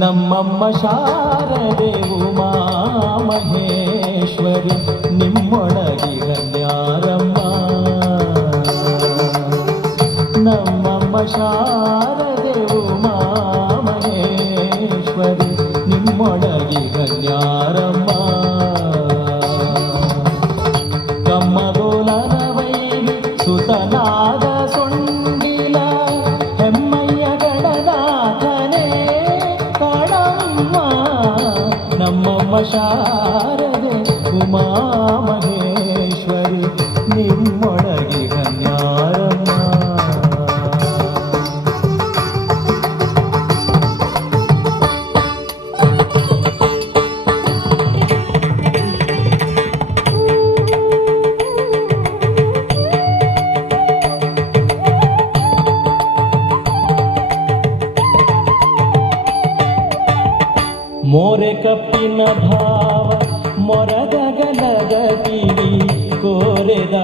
ನಮ್ಮಮ್ಮ ಶಾರದೆ ಉಮಾ ಮಹೇಶ್ವರಿ ನಿಮ್ಮೊಳಗಿರನ್ಯಾರಮ್ಮ ನಮ್ಮಮ್ಮ ಶಾರದೆ ಉಮಾ ಮಹೇಶ್ವರಿ ನಿಮ್ಮೊಳಗಿರನ್ಯಾರಮ್ಮ ಕಮ್ಮಗೋಲನ ವೈರಿ ಸುತನಾದ ಸೊಂಡಿಲ ನಮ್ಮಮ್ಮ ಶಾರದೆ ಉಮಾ ಮಹೇಶ್ವರಿ ಮೋರೆ ಕಪ್ಪಿನ ಭಾವ ಮೊರದ ಗಲದ ಕಿವಿ ಕೋರೆದಾಡೆಯನ್ಯಾರಮ್ಮ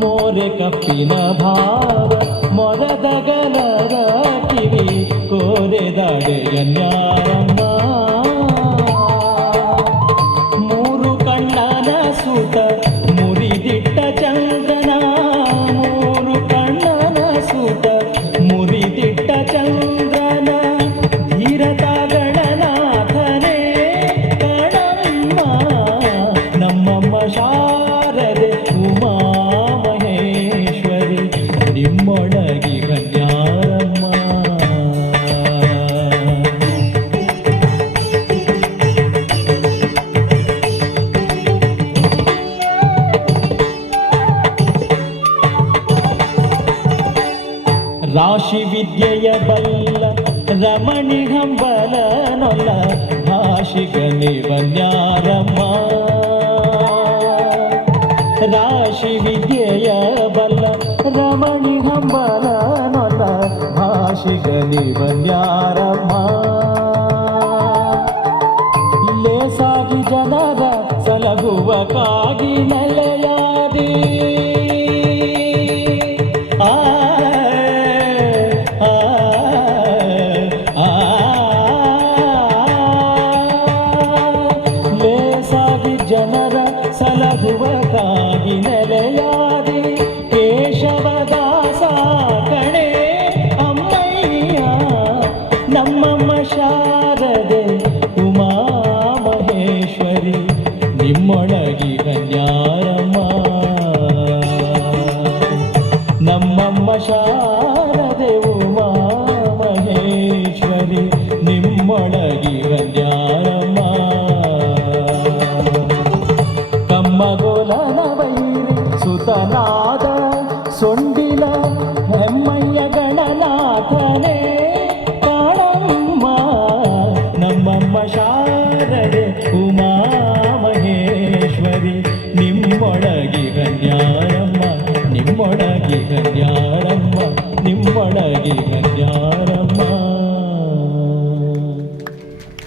ಮೋರೆ ಕಪ್ಪಿನ ಭಾವ ರಾಶಿ ವಿದ್ಯೆಯ ಬಲ್ಲ ರಮಣಿ ಹಂಬಲ ನೊಲ್ಲ ಭಾಷಿಗನೆ ಬನ್ಯಾರಮ್ಮ ರಾಶಿ ವಿದ್ಯೆಯ ಬಲ್ಲ ರಮಣಿ ಹಂಬಲ ನೊಲ್ಲ ಭಾಷಿಗನೆ ಬನ್ಯಾರಮ್ಮ ಲೇಸಾಗಿ ಜನರ ಸಲಹುವ ಕಾಗಿ ನೆಲೆಯಾದಿ ಸಲಹುವ ಕಾಗಿ ನೆಲೆಯಾದಿ ಕೇಶವದಾಸ ಕಣೆ ಅಮ್ಮಯ್ಯ ನಮ್ಮಮ್ಮ ಶಾರದೆ ಉಮಾ ಮಹೇಶ್ವರಿ ನಿಮ್ಮೊಳಗಿ ಕನ್ಯಾರಮ್ಮ. ನಮ್ಮಮ್ಮ ಶಾರದೆ ಉಮಾ ನಿಮ್ಮೊಡಗಿ ಕನ್ಯಾರಮ್ಮ ನಿಮ್ಮೊಡಗಿ ನಿಮ್ಮೊಳಗಿ